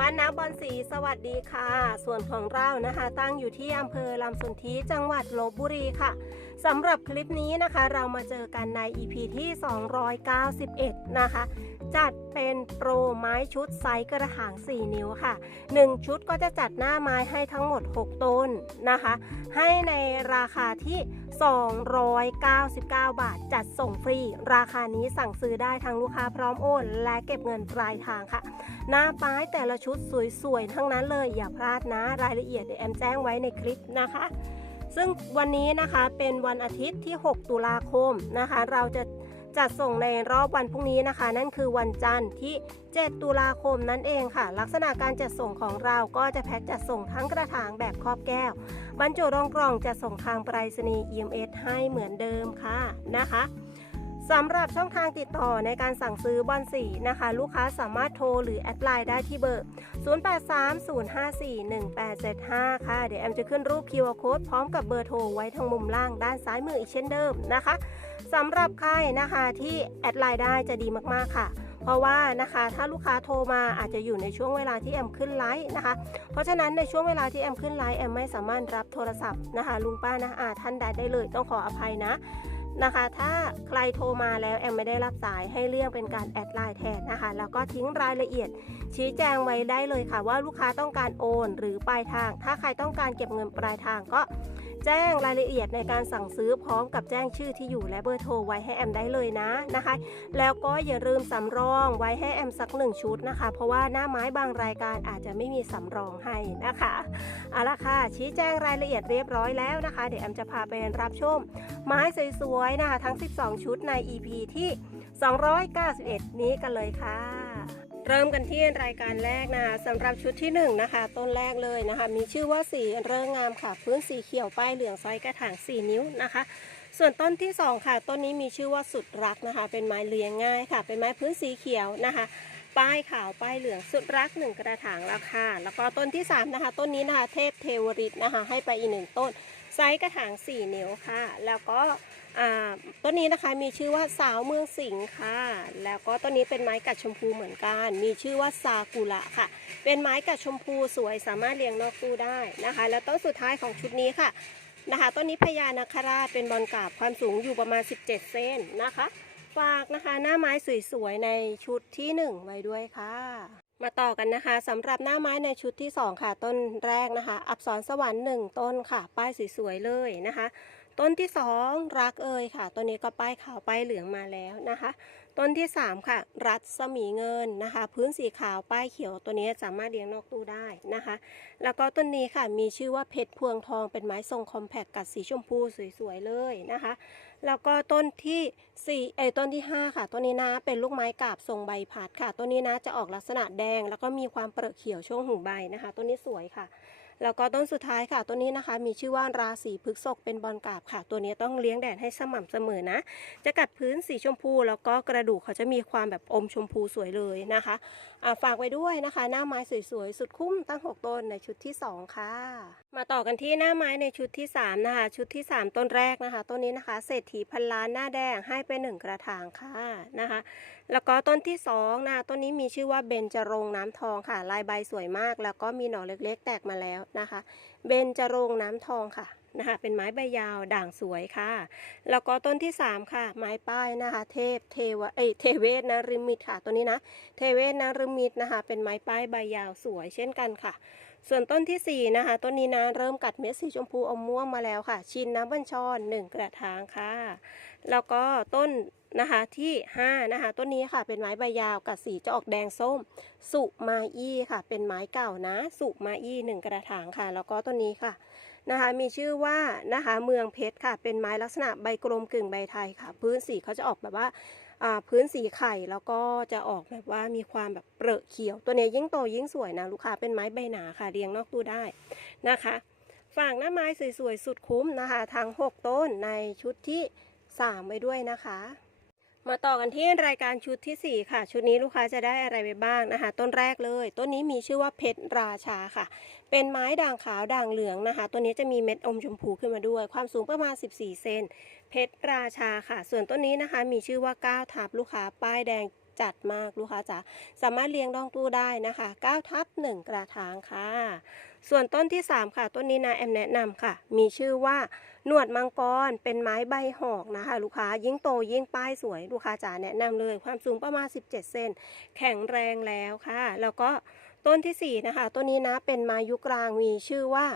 บ้านน้ำบอนสีสวัสดีค่ะ ส่วนของเรานะคะ ตั้งอยู่ที่อำเภอลำสนธิจังหวัดลบบุรีค่ะสำหรับคลิปนี้นะคะ เรามาเจอกันใน EP ที่ 291 นะคะ จัดเป็นโปรไม้ชุดไซส์กระถาง 4 นิ้วค่ะ 1 ชุดก็จะจัดหน้าไม้ให้ทั้งหมด 6 ต้นนะคะ ให้ในราคาที่ 299 บาท จัดส่งฟรี ราคานี้สั่งซื้อได้ทางลูกค้าพร้อมโอนและเก็บเงินปลายทางค่ะ หน้าป้ายแต่ละชุดสวยๆ ทั้งนั้นเลยอย่าพลาดนะ รายละเอียดเดี๋ยวแอมแจ้งไว้ในคลิปนะคะซึ่งวันนี้นะคะเป็นวันอาทิตย์ที่ 6 ตุลาคมนะคะ เราจะ จัดส่งในรอบวันพรุ่งนี้นะคะ นั่นคือวันจันทร์ที่ 7 ตุลาคมนั่นเองค่ะ ลักษณะการจัดส่งของเราก็จะแพ็คจัดส่งทั้งกระถางแบบครอบแก้ว บรรจุรองกล่องจะส่งทางไปรษณีย์ EMS ให้เหมือนเดิมค่ะนะคะ สำหรับช่องทางติดต่อในการสั่งซื้อบอลสีนะคะ ลูกค้าสามารถโทรหรือแอดไลน์ได้ที่เบอร์ 0830541875 ค่ะ เดี๋ยวแอมจะขึ้นรูป QR Code พร้อมกับเบอร์โทรไว้ทางมุมล่างด้านซ้ายมืออีกเช่นเดิมนะคะสำหรับใครนะคะที่แอดไลน์ได้จะดีมากๆค่ะเพราะว่านะคะถ้าลูกค้าโทรมาอาจจะอยู่ในช่วงเวลาที่แอมขึ้นไลฟ์นะคะ เพราะฉะนั้นในช่วงเวลาที่แอมขึ้นไลฟ์แอมไม่สามารถรับโทรศัพท์นะคะลุงป้านะอาท่านใดได้เลยต้องขออภัยนะ นะคะ ถ้าใครโทรมาแล้วแอมไม่ได้รับสายให้เรียกเป็นการแอดไลน์แทนนะคะ แล้วก็ทิ้งรายละเอียด ชี้แจงไว้ได้เลยค่ะว่าลูกค้าต้องการโอน หรือปลายทาง ถ้าใครต้องการเก็บเงินปลายทางก็ แจ้งรายละเอียดในการสั่งซื้อพร้อมกับแจ้งชื่อที่อยู่และเบอร์โทรไว้ให้แอมได้เลยนะนะคะ แล้วก็อย่าลืมสำรองไว้ให้แอมสักหนึ่งชุดนะคะ เพราะว่าหน้าไม้บางรายการอาจจะไม่มีสำรองให้นะคะเอาละค่ะ ชี้แจงรายละเอียดเรียบร้อยแล้วนะคะ เดี๋ยวแอมจะพาไปรับชม ไม้สวยๆนะคะ ทั้ง 12 ชุดใน EP ที่ 291 นี้กันเลยค่ะ เริ่มกันที่รายการแรกนะคะสำหรับชุดที่1นะคะต้นแรกเลยนะคะ มีชื่อว่าสีเริงงามค่ะพื้นสีเขียวป้ายเหลืองไซส์กระถาง 4 นิ้วนะคะ ส่วนต้นที่ 2 ค่ะ ต้นนี้มีชื่อว่าสุดรักนะคะ เป็นไม้เลี้ยงง่ายค่ะ เป็นไม้พื้นสีเขียวนะคะป้ายขาวป้ายเหลืองสุดรักหนึ่งกระถางราคาแล้วก็ต้นที่ 3 นะคะ ต้นนี้นะคะเทพเทวริตนะคะ ให้ไปอีกหนึ่งต้นไซส์กระถาง 4 นิ้วค่ะ แล้วก็ ต้นนี้นะคะมีชื่อว่าสาวเมืองสิงห์ค่ะ แล้วก็ต้นนี้เป็นไม้กัดชมพูเหมือนกัน มีชื่อว่าซากุระค่ะ เป็นไม้กัดชมพูสวยสามารถเลี้ยงนอกตู้ได้นะคะ แล้วต้นสุดท้ายของชุดนี้ค่ะนะคะต้นนี้พญานาคราชเป็นบอลกราบความสูงอยู่ประมาณ 17 เซนนะคะฝากนะคะหน้าไม้สวยๆในชุดที่ 1 ไว้ด้วยค่ะ มาต่อกันนะคะสำหรับหน้าไม้ในชุดที่ 2 ค่ะ ต้นแรกนะคะ อับสรสวรรค์1ต้นค่ะ ป้ายสวยๆเลยนะคะ ต้นที่2รักเอยค่ะต้นนี้ก็ป้ายขาวป้ายเหลืองมาแล้วนะคะ ต้นที่3ค่ะ รัศมีเงินนะคะ พื้นสีขาวป้ายเขียวตัวนี้สามารถเลี้ยงนอกตู้ได้นะคะ แล้วก็ต้นนี้ค่ะมีชื่อว่าเพชรพวงทองเป็นไม้ทรงคอมแพคกัดสีชมพูสวยๆเลยนะคะ แล้วก็ต้นที่สี่เอต้นที่5ค่ะต้นนี้นะเป็นลูกไม้กาบทรงใบพัดค่ะต้นนี้นะจะออกลักษณะแดง แล้วก็มีความเปรอะเขียวช่วงหูใบนะคะต้นนี้สวยค่ะ แล้วก็ต้นสุดท้ายค่ะต้นนี้นะคะ มีชื่อว่าราศีพฤกษกเป็นบอลกาบค่ะ ตัวนี้ต้องเลี้ยงแดดให้สม่ำเสมอนะ จะกัดพื้นสีชมพู แล้วก็กระดูกเขาจะมีความแบบอมชมพูสวยเลยนะคะ ฝากไว้ด้วยนะคะ หน้าไม้สวยๆ สุดคุ้มตั้ง 6 ต้นในชุดที่ 2 ค่ะ มาต่อกันที่หน้าไม้ในชุดที่ 3 นะคะ ชุดที่ 3 ต้นแรกนะคะต้นนี้นะคะ เศรษฐีพันล้านหน้าแดงให้ไปหนึ่งกระถางค่ะนะคะ แล้วก็ต้นที่2นะคะต้นนี้มีชื่อว่าเบญจรงน้ำทองค่ะ ลายใบสวยมาก แล้วก็มีหน่อเล็กๆ แตกมาแล้วนะคะ เบญจรงน้ำทองค่ะ นะคะเป็นไม้ใบยาวด่างสวยค่ะ แล้วก็ต้นที่ 3 ค่ะ ไม้ป้ายนะคะ เทพเทวเอเทเวศนริมิตค่ะตัวนี้นะ เทเวศนริมิตนะคะ เป็นไม้ป้ายใบยาวสวยเช่นกันค่ะ ส่วนต้นทีสี่ 4 นะคะต้นนี้นะเริ่มกัดเม็ดสีชมพูอมม่วงมาแล้วค่ะ ชินน้ำบัญชรหนึ่งกระถางค่ะ แล้วก็ต้นนะคะที่5นะคะต้นนี้ค่ะเป็นไม้ใบยาวกัดสีจะออกแดงส้ม สุมาอี้ค่ะ เป็นไม้เก่านะ สุมาอี้หนึ่งกระถางค่ะ แล้วก็ต้นนี้ค่ะ นะคะ มีชื่อว่านะคะเมืองเพชรค่ะ เป็นไม้ลักษณะใบกลมกึ่งใบไทยค่ะ พื้นสีเขาจะออกแบบว่าอ่าพื้นสีไข่แล้วก็จะออกแบบว่ามีความแบบเปรอะเขียว ตัวนี้ยิ่งโตยิ่งสวยนะลูกค้าเป็นไม้ใบหนาค่ะเรียงนอกตู้ได้นะคะฝากหน้าไม้สวยๆสุดคุ้มนะคะ ทั้ง 6 ต้นในชุดที่ 3 ไว้ด้วยนะคะ มาต่อกันที่รายการชุดทีสี่ 4 ค่ะ ชุดนี้ลูกค้าจะได้อะไรไปบ้างนะคะ ต้นแรกเลย ต้นนี้มีชื่อว่าเพชรราชาค่ะ เป็นไม้ด่างขาวด่างเหลืองนะคะ ตัวนี้จะมีเม็ดอมชมพูขึ้นมาด้วย ความสูงประมาณ 14 เซนเพชรราชาค่ะ ส่วนต้นนี้นะคะ มีชื่อว่าก้าวทับลูกค้าป้ายแดง จัดมากลูกค้าจ๋าสามารถเลี้ยงดองตู้ได้นะคะ9ทับ1กระถางค่ะ ส่วนต้นที่ 3 ค่ะ ต้นนี้นะแอมแนะนำค่ะ มีชื่อว่าหนวดมังกรเป็นไม้ใบหอกนะคะ ลูกค้ายิ่งโตยิ่งป้ายสวยลูกค้าจ๋าแนะนำเลย ความสูงประมาณ 17 เซนแข็งแรงแล้วค่ะ แล้วก็ต้นทีสี่4นะคะต้นนี้นะเป็นไม้ยุคกลางมีชื่อว่า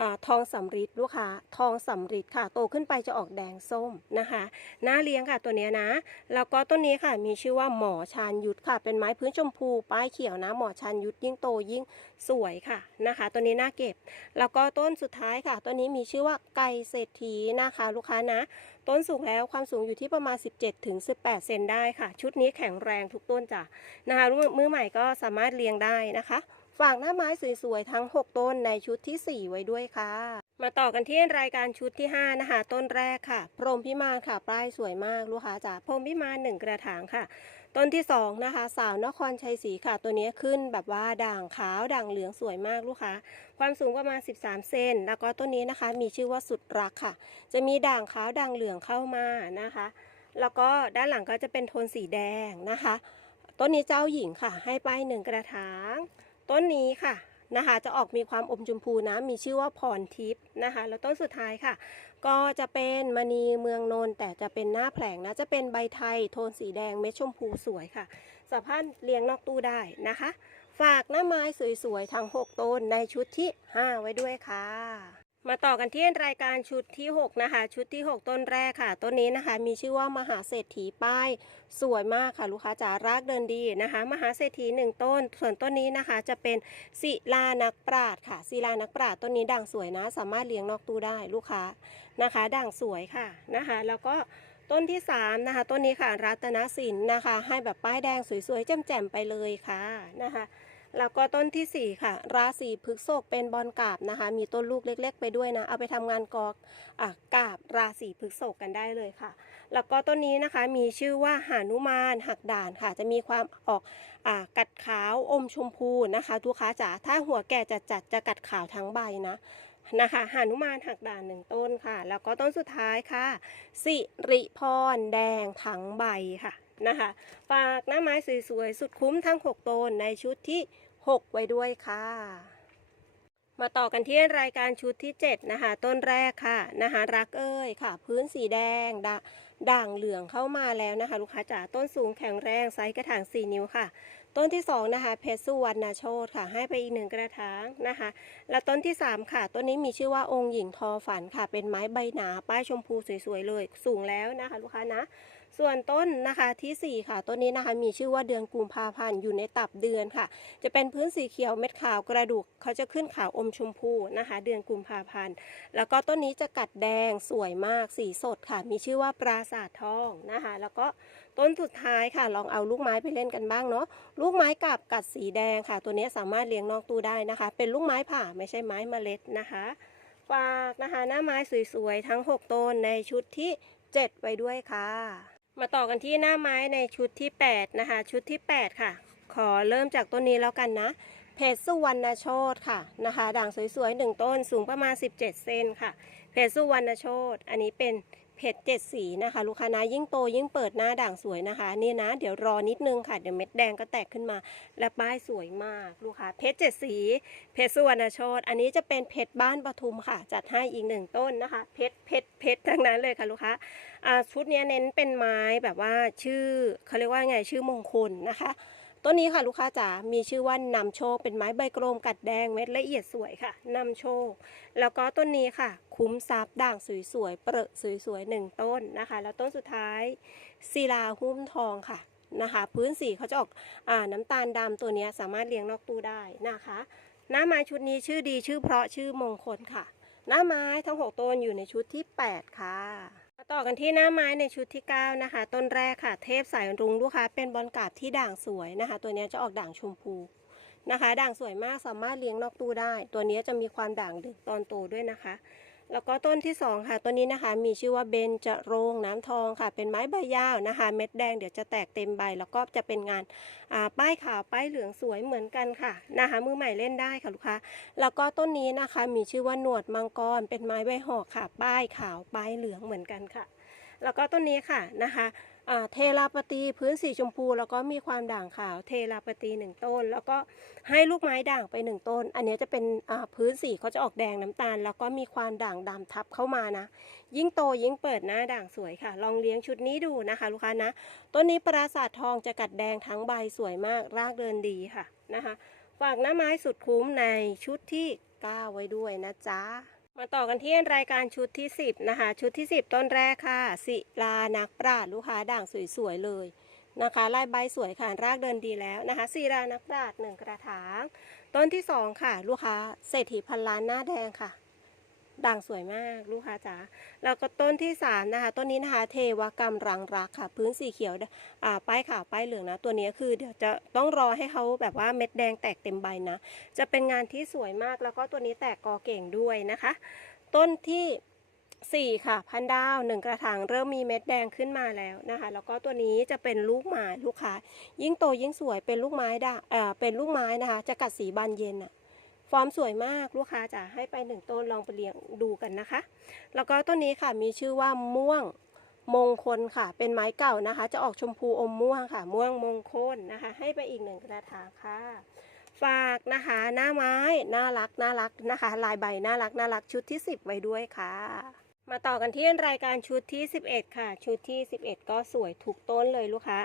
อทองสำริดลูกค้าทองสำริดค่ะ โตขึ้นไปจะออกแดงส้มนะคะน่าเลี้ยงค่ะตัวนี้นะแล้วก็ต้นนี้ค่ะมีชื่อว่าหมอชานยุทธค่ะ เป็นไม้พื้นชมพูป้ายเขียวนะหมอชานยุทธยิ่งโตยิ่งสวยค่ะนะคะตัวนี้น่าเก็บ แล้วก็ต้นสุดท้ายค่ะต้นนี้มีชื่อว่าไก่เศรษฐีนะคะ ลูกค้านะ ต้นสูงแล้วความสูงอยู่ที่ประมาณ 17ถึง18เซนได้ค่ะ ชุดนี้แข็งแรงทุกต้นจ้ะนะคะมือใหม่ก็สามารถเลี้ยงได้นะคะ ฝากหน้าไม้สวยๆทั้ง 6 ต้นในชุดทีสี่ 4 ไว้ด้วยค่ะ มาต่อกันที่รายการชุดที่ 5 นะคะ ต้นแรกค่ะ พรมพิมานค่ะป้ายสวยมากลูกค้าจ๋าพรมพิมานหนึ่งกระถางค่ะ ต้นที่ 2 นะคะ สาวนครชัยศรีค่ะ ตัวนี้ขึ้นแบบว่าด่างขาวด่างเหลืองสวยมากลูกค้า ความสูงประมาณ 13 เซน แล้วก็ต้นนี้นะคะ มีชื่อว่าสุดรักค่ะ จะมีด่างขาวด่างเหลืองเข้ามานะคะ แล้วก็ด้านหลังก็จะเป็นโทนสีแดงนะคะ ต้นนี้เจ้าหญิงค่ะ ให้ไปหนึ่งกระถาง ต้นนี้ค่ะนะคะ จะออกมีความอมชมพูนะ มีชื่อว่าพรทิพย์นะคะ แล้วต้นสุดท้ายค่ะ ก็จะเป็นมณีเมืองนนแต่จะเป็นหน้าแผลงนะ จะเป็นใบไทยโทนสีแดงเม็ดชมพูสวยค่ะ สามารถเลี้ยงนอกตู้ได้นะคะ ฝากหน้าไม้สวยๆ ทั้ง 6 ต้นในชุดที่ 5 ไว้ด้วยค่ะ มาต่อกันที่รายการชุดที่6นะคะ ชุดที่ 6 ต้นแรกค่ะ ต้นนี้นะคะ มีชื่อว่ามหาเศรษฐีป้าย สวยมากค่ะ ลูกค้าจ๋ารากเดินดีนะคะ มหาเศรษฐีหนึ่งต้น ส่วนต้นนี้นะคะ จะเป็นศิลานักปราดค่ะศิลานักปราดต้นนี้ด่างสวยนะ สามารถเลี้ยงนอกตู้ได้ลูกค้านะคะด่างสวยค่ะนะคะ แล้วก็ต้นที่3นะคะต้นนี้ค่ะรัตนสินนะคะ ให้แบบป้ายแดงสวยๆแจ่มๆไปเลยค่ะนะคะ แล้วก็ต้นทีสี่ 4 ค่ะ ราศีพฤกษภเป็นบอลกาบนะคะ มีต้นลูกเล็ก ๆ ไปด้วยนะ เอาไปทำงานกอกอกาบราศีพฤกษภกันได้เลยค่ะ แล้วก็ต้นนี้นะคะมีชื่อว่าหานุมานหักด่านค่ะ จะมีความออกอกัดขาวอมชมพูนะคะทุกค้าจ๋าถ้าหัวแก่จัดจัดจะกัดขาวทั้งใบนะนะคะหานุมานหักด่านหนึ่งต้นค่ะ แล้วก็ต้นสุดท้ายค่ะ สิริพรแดงทั้งใบค่ะ นะคะ ฝากหน้าไม้สวยๆสุดคุ้มทั้ง6ต้นในชุดที่ 6 ไว้ด้วยค่ะ มาต่อกันที่รายการชุดที่ 7 นะคะ ต้นแรกค่ะนะคะรักเอ้ยค่ะ พื้นสีแดงดด่างเหลืองเข้ามาแล้วนะคะ ลูกค้าจ๋าต้นสูงแข็งแรงไซส์กระถาง 4 นิ้วค่ะต้นที่ 2 นะคะเพชรสุวรรณโชตค่ะ ให้ไปอีกหนึ่งกระถางนะคะ และต้นที่ 3 ค่ะ ต้นนี้มีชื่อว่าองค์หญิงทอฝันค่ะ เป็นไม้ใบหนา ป้ายชมพูสวยๆเลย สูงแล้วนะคะ ลูกค้านะ ส่วนต้นนะคะที่ 4 ค่ะ ต้นนี้นะคะมีชื่อว่าเดือนกุมภาพันธ์อยู่ในตับเดือนค่ะ จะเป็นพื้นสีเขียวเม็ดขาวกระดูกเขาจะขึ้นขาวอมชมพูนะคะ เดือนกุมภาพันธ์แล้วก็ต้นนี้จะกัดแดงสวยมากสีสดค่ะ มีชื่อว่าปราสาททองนะคะ แล้วก็ต้นสุดท้ายค่ะ ลองเอาลูกไม้ไปเล่นกันบ้างเนาะลูกไม้กับกัดสีแดงค่ะ ตัวนี้สามารถเลี้ยงนอกตู้ได้นะคะ เป็นลูกไม้ผ่าไม่ใช่ไม้เมล็ดนะคะฝากนะคะหน้าไม้สวยๆทั้ง 6 ต้นในชุดที่ 7 ไว้ด้วยค่ะ มาต่อกันที่หน้าไม้ในชุดที่ 8 นะคะ ชุดที่ 8 ค่ะ ขอเริ่มจากต้นนี้แล้วกันนะ เพชรสุวรรณโชตค่ะนะคะ ด่างสวยๆหนึ่งต้นสูงประมาณ 17 เซนค่ะ เพชรสุวรรณโชตอันนี้เป็น เพชรเจ็ดสีนะคะ ลูกค้านะยิ่งโตยิ่งเปิดหน้าด่างสวยนะคะนี่นะ เดี๋ยวรอนิดนึงค่ะเดี๋ยวเม็ดแดงก็แตกขึ้นมา และป้ายสวยมากลูกค้าเพชรเจ็ดสี เพชรสุวรรณโชตอันนี้จะเป็นเพชรบ้านปทุมค่ะ จัดให้อีกหนึ่งต้นนะคะ เพชรเพชรเพชรทั้งนั้นเลยค่ะลูกค้าชุดนี้เน้นเป็นไม้แบบว่าชื่อเขาเรียกว่าไงชื่อมงคลนะคะ ต้นนี้ค่ะลูกค้าจ๋า มีชื่อว่านำโชค เป็นไม้ใบกลมกัดแดงเม็ดละเอียดสวยค่ะนำโชค แล้วก็ต้นนี้ค่ะ คุ้มทรัพย์ด่างสวยๆ เปรอะสวยๆหนึ่งต้นนะคะ แล้วต้นสุดท้ายศิลาหุ้มทองค่ะนะคะ พื้นสีเขาจะออกอาน้ำตาลดำตัวนี้สามารถเลี้ยงนอกตู้ได้นะคะ หน้าไม้ชุดนี้ชื่อดีชื่อเพราะชื่อมงคลค่ะ หน้าไม้ทั้ง 6ต้นอยู่ในชุดที่ 8 ค่ะ ต่อกันที่หน้าไม้ในชุดที่ 9 นะคะ ต้นแรกค่ะ เทพสายรุ้งลูกค้าเป็นบอลกาบที่ด่างสวยนะคะ ตัวนี้จะออกด่างชมพูนะคะ ด่างสวยมากสามารถเลี้ยงนอกตู้ได้ ตัวนี้จะมีความด่างดึกตอนโตด้วยนะคะ แล้วก็ต้นที่ 2 ค่ะต้นนี้นะคะ มีชื่อว่าเบนจโรงน้ำทองค่ะ เป็นไม้ใบยาวนะคะ เม็ดแดงเดี๋ยวจะแตกเต็มใบ แล้วก็จะเป็นงานาป้ายขาวป้ายเหลืองสวยเหมือนกันค่ะนะคะมือใหม่เล่นได้ค่ะลูกค้าแล้วก็ต้นนี้นะคะ มีชื่อว่าหนวดมังกร เป็นไม้ใบหอกค่ะ ป้ายขาวป้ายเหลืองเหมือนกันค่ะ แล้วก็ต้นนี้ค่ะนะคะ เทราปตีพื้นสีชมพู แล้วก็มีความด่างขาวเทราปตีหนึ่งต้น แล้วก็ให้ลูกไม้ด่างไปหนึ่งต้น อันนี้จะเป็นอ่าพื้นสีเขาจะออกแดงน้ำตาล แล้วก็มีความด่างดำทับเข้ามานะ ยิ่งโตยิ่งเปิดหน้าด่างสวยค่ะ ลองเลี้ยงชุดนี้ดูนะคะ ลูกค้านะต้นนี้ปราสาททองจะกัดแดงทั้งใบสวยมากรากเดินดีค่ะนะคะฝากหน้าไม้สุดคุ้มในชุดที่ 9 ไว้ด้วยนะจ๊ะ มาต่อกันที่รายการชุดที่ 10 นะคะ ชุดที่ 10 ต้นแรกค่ะศิลานักปราดลูกค้าด่างสวยๆเลยนะคะลายใบสวยค่ะรากเดินดีแล้วนะคะศิลานักปราดหนึ่งกระถาง ต้นที่ 2 ค่ะ ลูกค้าเศรษฐีพันล้านหน้าแดงค่ะ ด่างสวยมากลูกค้าจ๋าแล้วก็ต้นที่3นะคะต้นนี้นะคะเทวกรรมรังรักค่ะ พื้นสีเขียวอ่าป้ายขาวป้ายเหลืองนะ ตัวนี้คือเดี๋ยวจะต้องรอให้เขาแบบว่าเม็ดแดงแตกเต็มใบนะ จะเป็นงานที่สวยมากแล้วก็ตัวนี้แตกกอเก่งด้วยนะคะ ต้นที่4ค่ะ พันดาวหนึ่งกระถางเริ่มมีเม็ดแดงขึ้นมาแล้วนะคะ แล้วก็ตัวนี้จะเป็นลูกไม้ลูกค้ายิ่งโตยิ่งสวยเป็นลูกไม้ด่าเอ่อเป็นลูกไม้นะคะ จะกัดสีบานเย็นอะ ฟอร์มสวยมากลูกค้าจะให้ไปหนึ่งต้นลองไปเลี้ยงดูกันนะคะ แล้วก็ต้นนี้ค่ะมีชื่อว่าม่วงมงคลค่ะ เป็นไม้เก่านะคะ จะออกชมพูอมม่วงค่ะ ม่วงมงคลนะคะ ให้ไปอีกหนึ่งกระถางค่ะ ฝากนะคะ หน้าไม้น่ารักน่ารักนะคะ ลายใบน่ารักน่ารักชุดที่ 10 ไว้ด้วยค่ะ มาต่อกันที่รายการชุดที่ 11 ค่ะ ชุดที่ 11 ก็สวยทุกต้นเลยลูกค้า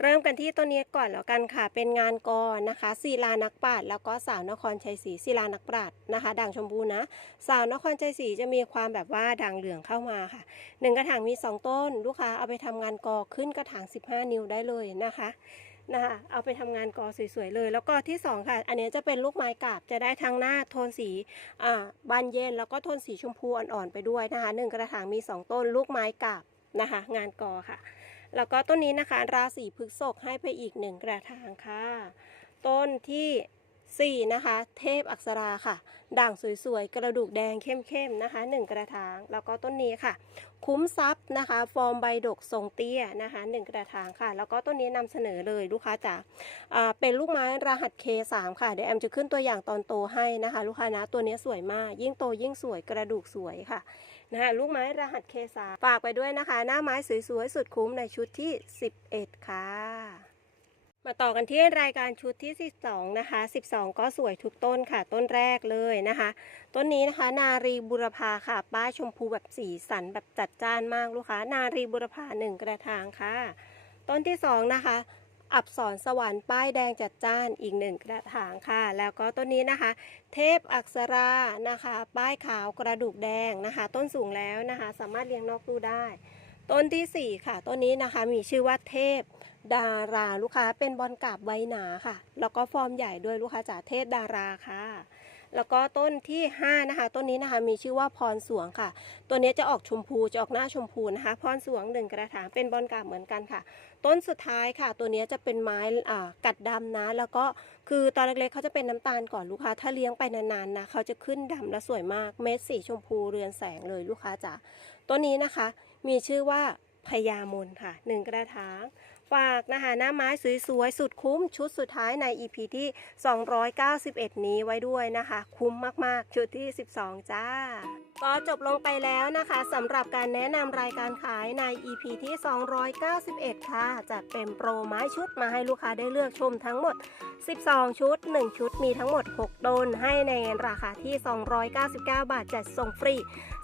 เริ่มกันที่ต้นนี้ก่อนแล้วกันค่ะ เป็นงานกอนะคะศิลานักปราชญ์แล้วก็สาวนครชัยศรีศิลานักปราชญ์นะคะ ด่างชมพูนะ สาวนครชัยศรีจะมีความแบบว่าด่างเหลืองเข้ามาค่ะหนึ่งกระถางมี 2 ต้น ลูกค้าเอาไปทำงานกอขึ้นกระถาง 15 นิ้วได้เลยนะคะ นะคะเอาไปทำงานกอสวยๆเลย แล้วก็ที่ 2 ค่ะ อันนี้จะเป็นลูกไม้กาบจะได้ทั้งหน้าโทนสีบานเย็นแล้วก็โทนสีชมพูอ่อนๆไปด้วยนะคะหนึ่งกระถางมี 2 ต้นลูกไม้กาบนะคะงานกอค่ะ แล้วก็ต้นนี้นะคะราศีพฤกษกให้ไปอีกหนึ่งกระถางค่ะ ต้นที่ 4 นะคะ เทพอักษราค่ะ ด่างสวยๆ กระดูกแดงเข้มๆนะคะ 1 กระถาง แล้วก็ต้นนี้ค่ะ คุ้มทรัพย์นะคะ ฟอร์มใบดกทรงเตี้ยนะคะ 1 กระถางค่ะ แล้วก็ต้นนี้นำเสนอเลยลูกค้าจ๋าอ่าเป็นลูกไม้รหัส K3 ค่ะ เดี๋ยวแอมจะขึ้นตัวอย่างตอนโตให้นะคะ ลูกค้านะ ตัวนี้สวยมาก ยิ่งโตยิ่งสวย กระดูกสวยค่ะนะคะลูกไม้รหัส K3 ฝากไปด้วยนะคะ หน้าไม้สวยๆ สุดคุ้มในชุดที่ 11 ค่ะ มาต่อกันที่รายการชุดที่ 12 นะคะ 12 ก็สวยทุกต้นค่ะ ต้นแรกเลยนะคะ ต้นนี้นะคะ นารีบุรพาค่ะ ป้ายชมพูแบบสีสันแบบจัดจ้านมากลูกค้า นารีบุรพาหนึ่งกระถางค่ะ ต้นที่ 2 นะคะ อับสรสวรรค์ป้ายแดงจัดจ้านอีกหนึ่งกระถางค่ะ แล้วก็ต้นนี้นะคะ เทพอักษรานะคะ ป้ายขาวกระดูกแดงนะคะ ต้นสูงแล้วนะคะ สามารถเลี้ยงนอกตู้ได้ ต้นทีสี่ 4 ค่ะ ต้นนี้นะคะมีชื่อว่าเทพ ดาราลูกค้าเป็นบอลกราบใบหนาค่ะ แล้วก็ฟอร์มใหญ่ด้วยลูกค้าจ๋าเทพดาราค่ะ แล้วก็ต้นที่ 5 นะคะ ต้นนี้นะคะมีชื่อว่าพรสวงค่ะ ตัวนี้จะออกชมพูจะออกหน้าชมพูนะคะ พรสวงหนึ่งกระถางเป็นบอลกราบเหมือนกันค่ะ ต้นสุดท้ายค่ะ ตัวนี้จะเป็นไม้กัดดำนะ แล้วก็คือตอนเล็กๆเขาจะเป็นน้ำตาลก่อนลูกค้า ถ้าเลี้ยงไปนานๆนะเขาจะขึ้นดำและสวยมากเม็ดสีชมพูเรือนแสงเลยลูกค้าจ๋าตัวนี้นะคะ มีชื่อว่าพญามนค่ะหนึ่งกระถาง ฝากนะคะหน้าไม้สวยๆ สุดคุ้มชุดสุดท้ายใน EP ที่ 291 นี้ไว้ด้วยนะคะ คุ้มมากๆ ชุดที่ 12 จ้า ก็จบลงไปแล้วนะคะสำหรับการแนะนำรายการขายใน EP ที่ 291 ค่ะ จัดเป็นโปรไม้ชุดมาให้ลูกค้าได้เลือกชมทั้งหมด 12 ชุด 1 ชุดมีทั้งหมด6ต้นให้ในราคาที่ 299 บาทจัดส่งฟรี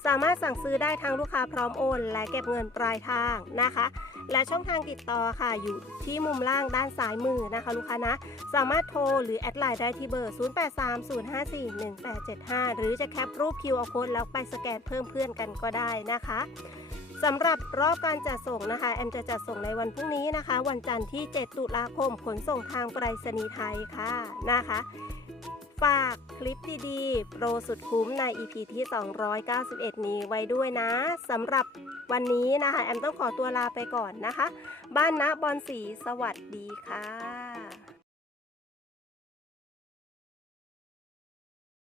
สามารถสั่งซื้อได้ทางลูกค้าพร้อมโอน และเก็บเงินปลายทางนะคะ และช่องทางติดต่อค่ะอยู่ที่มุมล่างด้านซ้ายมือนะคะลูกค้านะ สามารถโทรหรือแอดไลน์ได้ที่เบอร์ 0830541875 หรือจะแคปรูป QR code แล้วไปสแกนเพิ่มเพื่อนกันก็ได้นะคะสำหรับรอบการจัดส่งนะคะ แอมจะจัดส่งในวันพรุ่งนี้นะคะ วันจันทร์ที่ 7 ตุลาคมขนส่งทางไปรษณีย์ไทยค่ะนะคะ ฝาก ลิปดีๆ โปรสุดคุ้มใน EP ที่ 291 นี้ไว้ด้วยนะสำหรับวันนี้นะคะ แอมต้องขอตัวลาไปก่อนนะคะ บ้านนะบอนสีสวัสดีค่ะ